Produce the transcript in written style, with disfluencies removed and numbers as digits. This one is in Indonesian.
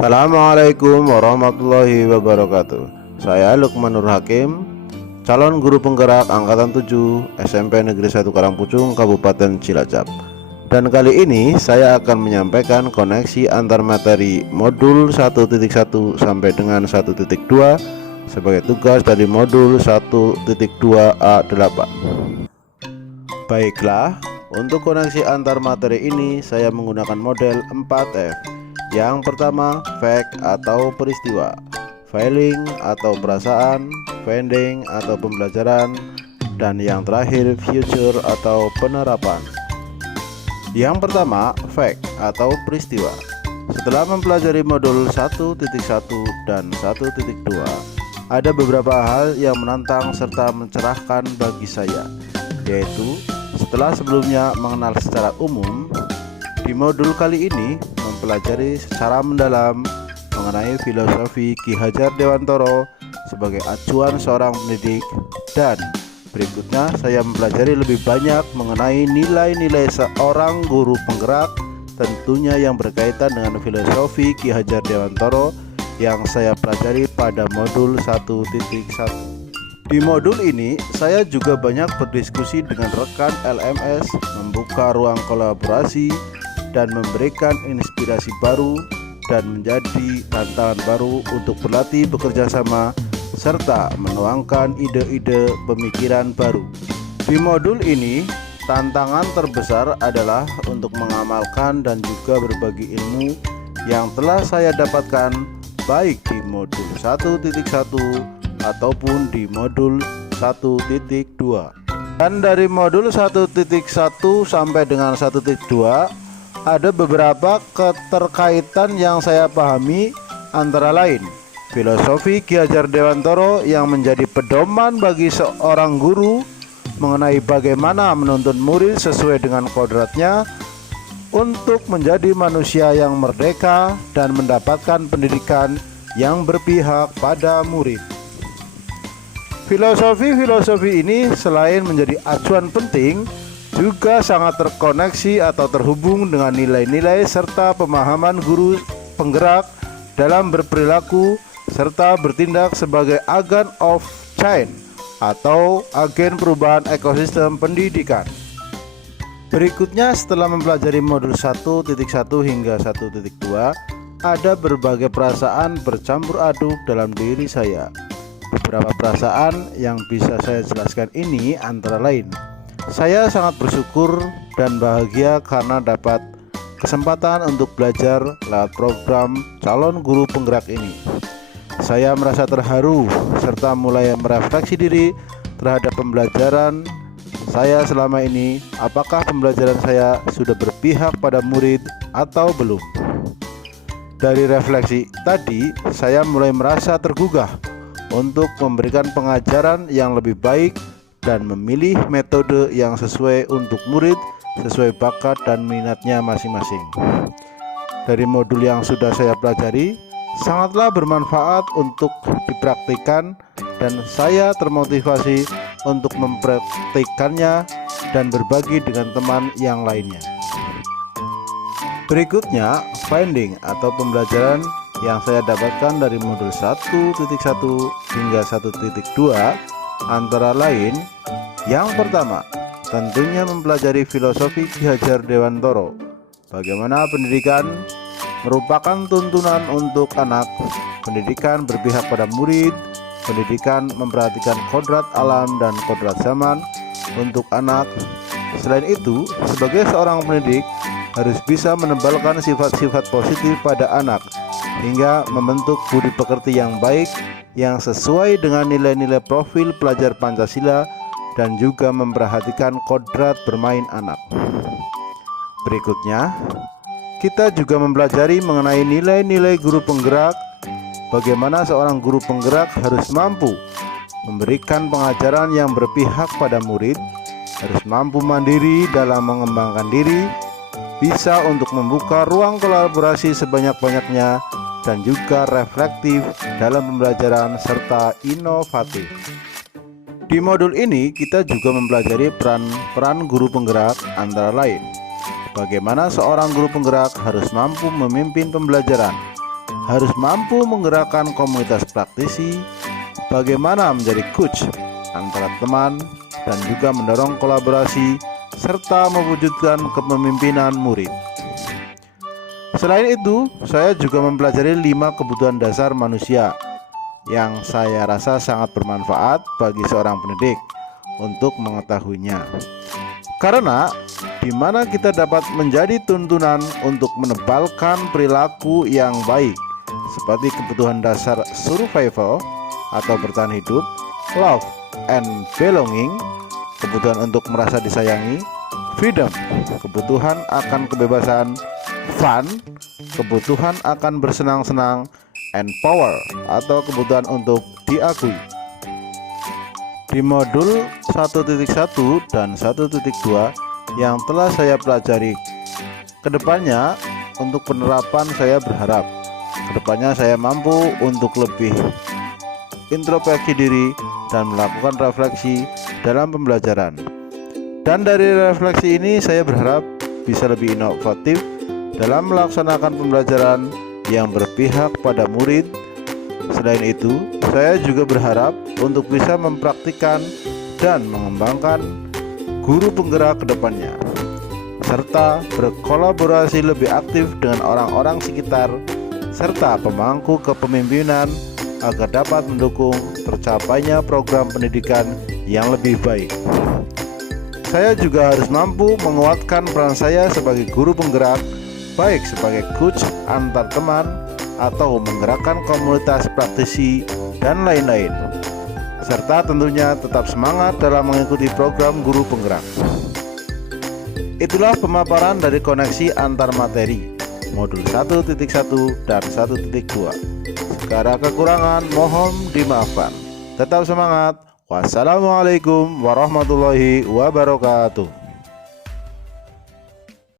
Assalamualaikum warahmatullahi wabarakatuh. Saya Lukman Nur Hakim, calon guru penggerak angkatan 7 SMP Negeri 1 Karangpucung, Kabupaten Cilacap. Dan kali ini saya akan menyampaikan koneksi antar materi modul 1.1 sampai dengan 1.2 sebagai tugas dari modul 1.2A8. Baiklah, untuk koneksi antar materi ini saya menggunakan model 4F. Yang pertama, fact atau peristiwa, feeling atau perasaan, finding atau pembelajaran, dan yang terakhir future atau penerapan. Yang pertama, fact atau peristiwa. Setelah mempelajari modul 1.1 dan 1.2, ada beberapa hal yang menantang serta mencerahkan bagi saya, yaitu setelah sebelumnya mengenal secara umum, di modul kali ini mempelajari secara mendalam mengenai filosofi Ki Hajar Dewantoro sebagai acuan seorang pendidik, dan berikutnya saya mempelajari lebih banyak mengenai nilai-nilai seorang guru penggerak, tentunya yang berkaitan dengan filosofi Ki Hajar Dewantoro yang saya pelajari pada modul 1.1. Di modul ini saya juga banyak berdiskusi dengan rekan LMS, membuka ruang kolaborasi dan memberikan inspirasi baru dan menjadi tantangan baru untuk berlatih bekerja sama serta menuangkan ide-ide pemikiran baru. Di modul ini tantangan terbesar adalah untuk mengamalkan dan juga berbagi ilmu yang telah saya dapatkan baik di modul 1.1 ataupun di modul 1.2. Dan dari modul 1.1 sampai dengan 1.2 ada beberapa keterkaitan yang saya pahami, antara lain filosofi Ki Hajar Dewantoro yang menjadi pedoman bagi seorang guru mengenai bagaimana menuntun murid sesuai dengan kodratnya untuk menjadi manusia yang merdeka dan mendapatkan pendidikan yang berpihak pada murid. Filosofi ini selain menjadi acuan penting, juga sangat terkoneksi atau terhubung dengan nilai-nilai serta pemahaman guru penggerak dalam berperilaku serta bertindak sebagai agen of change atau agen perubahan ekosistem pendidikan. Berikutnya, setelah mempelajari modul 1.1 hingga 1.2, ada berbagai perasaan bercampur aduk dalam diri saya. Beberapa perasaan yang bisa saya jelaskan ini antara lain, saya sangat bersyukur dan bahagia karena dapat kesempatan untuk belajar lewat program calon guru penggerak ini. Saya merasa terharu serta mulai merefleksi diri terhadap pembelajaran saya selama ini. Apakah pembelajaran saya sudah berpihak pada murid atau belum? Dari refleksi tadi, saya mulai merasa tergugah untuk memberikan pengajaran yang lebih baik dan memilih metode yang sesuai untuk murid sesuai bakat dan minatnya masing-masing. Dari modul yang sudah saya pelajari sangatlah bermanfaat untuk dipraktikkan dan saya termotivasi untuk mempraktikkannya dan berbagi dengan teman yang lainnya. Berikutnya, finding atau pembelajaran yang saya dapatkan dari modul 1.1 hingga 1.2 antara lain, yang pertama, tentunya mempelajari filosofi Ki Hajar Dewantoro. Bagaimana pendidikan merupakan tuntunan untuk anak, pendidikan berpihak pada murid, pendidikan memperhatikan kodrat alam dan kodrat zaman untuk anak. Selain itu, sebagai seorang pendidik harus bisa menebalkan sifat-sifat positif pada anak hingga membentuk budi pekerti yang baik yang sesuai dengan nilai-nilai profil pelajar Pancasila dan juga memperhatikan kodrat bermain anak. Berikutnya, kita juga mempelajari mengenai nilai-nilai guru penggerak, bagaimana seorang guru penggerak harus mampu memberikan pengajaran yang berpihak pada murid, harus mampu mandiri dalam mengembangkan diri, bisa untuk membuka ruang kolaborasi sebanyak-banyaknya, dan juga reflektif dalam pembelajaran serta inovatif. Di modul ini kita juga mempelajari peran guru penggerak, antara lain bagaimana seorang guru penggerak harus mampu memimpin pembelajaran, harus mampu menggerakkan komunitas praktisi, bagaimana menjadi coach antara teman, dan juga mendorong kolaborasi serta mewujudkan kepemimpinan murid. Selain itu, saya juga mempelajari 5 kebutuhan dasar manusia yang saya rasa sangat bermanfaat bagi seorang pendidik untuk mengetahuinya. Karena di mana kita dapat menjadi tuntunan untuk menebalkan perilaku yang baik, seperti kebutuhan dasar survival atau bertahan hidup, love and belonging, kebutuhan untuk merasa disayangi, freedom, kebutuhan akan kebebasan, fun, kebutuhan akan bersenang-senang, and power, atau kebutuhan untuk diakui. Di modul 1.1 dan 1.2 yang telah saya pelajari, kedepannya untuk penerapan saya berharap kedepannya saya mampu untuk lebih introspeksi diri dan melakukan refleksi dalam pembelajaran. Dan dari refleksi ini saya berharap bisa lebih inovatif dalam melaksanakan pembelajaran yang berpihak pada murid. Selain itu, saya juga berharap untuk bisa mempraktikkan dan mengembangkan guru penggerak ke depannya, serta berkolaborasi lebih aktif dengan orang-orang sekitar serta pemangku kepemimpinan agar dapat mendukung tercapainya program pendidikan yang lebih baik. Saya juga harus mampu menguatkan peran saya sebagai guru penggerak, baik sebagai coach antar teman atau menggerakkan komunitas praktisi dan lain-lain, serta tentunya tetap semangat dalam mengikuti program guru penggerak. Itulah pemaparan dari koneksi antar materi modul 1.1 dan 1.2. Segala kekurangan mohon dimaafkan. Tetap semangat. Wassalamualaikum warahmatullahi wabarakatuh.